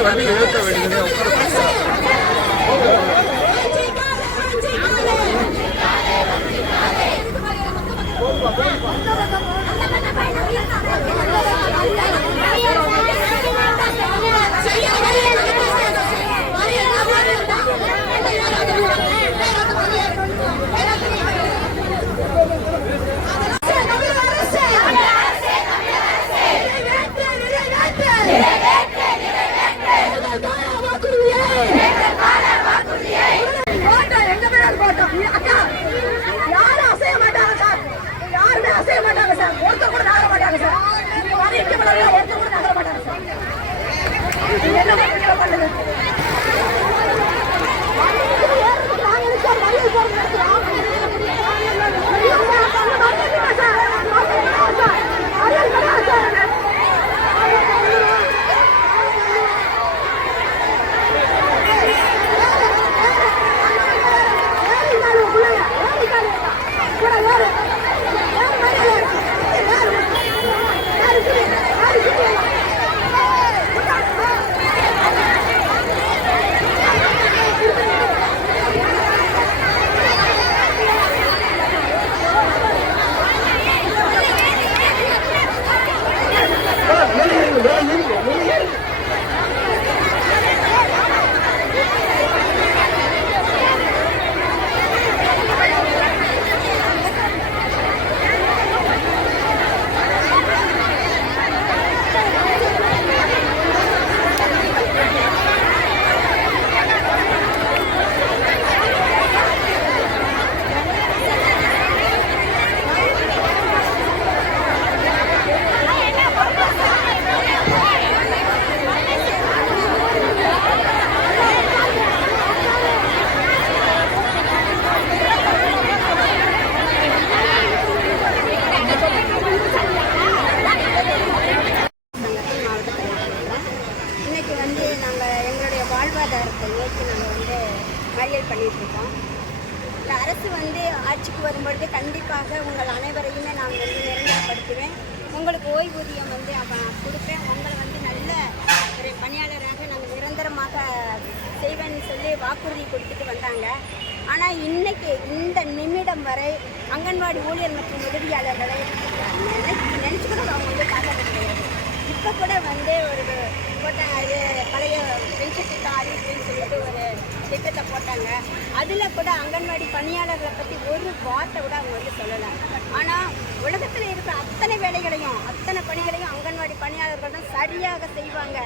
Lagi, dia 了 Yeah. you. பொருளாதாரத்தை வாழ்வாதாரத்தை நாங்கள் வந்து மறியல் பண்ணிகிட்ருக்கோம் இந்த அரசு வந்து ஆட்சிக்கு வரும்பொழுது கண்டிப்பாக உங்கள் அனைவரையுமே நான் வந்து நிரந்தரப்படுத்துவேன் உங்களுக்கு ஓய்வூதியம் வந்து அப்போ நான் கொடுப்பேன். உங்களை வந்து நல்ல ஒரு பணியாளராக நாங்கள் நிரந்தரமாக செய்வேன்னு சொல்லி வாக்குறுதி கொடுத்துட்டு வந்தாங்க. ஆனால் இன்றைக்கி இந்த நிமிடம் வரை அங்கன்வாடி ஊழியர் மற்றும் உதவியாளர்களை நினச்சி கூட அவங்க வந்து பார்க்க முடியாது இப்போ கூட வந்து ஒரு போட்டாங்க பழைய திட்டத்தை அதில் கூட அங்கன்வாடி பணியாளர்களை பற்றி ஒரு வார்த்தை கூட அவங்க வந்து சொல்லலை. ஆனால் உலகத்தில் இருக்கிற அத்தனை வேலைகளையும் அத்தனை பணிகளையும் அங்கன்வாடி பணியாளர்கள் தான் சரியாக செய்வாங்க.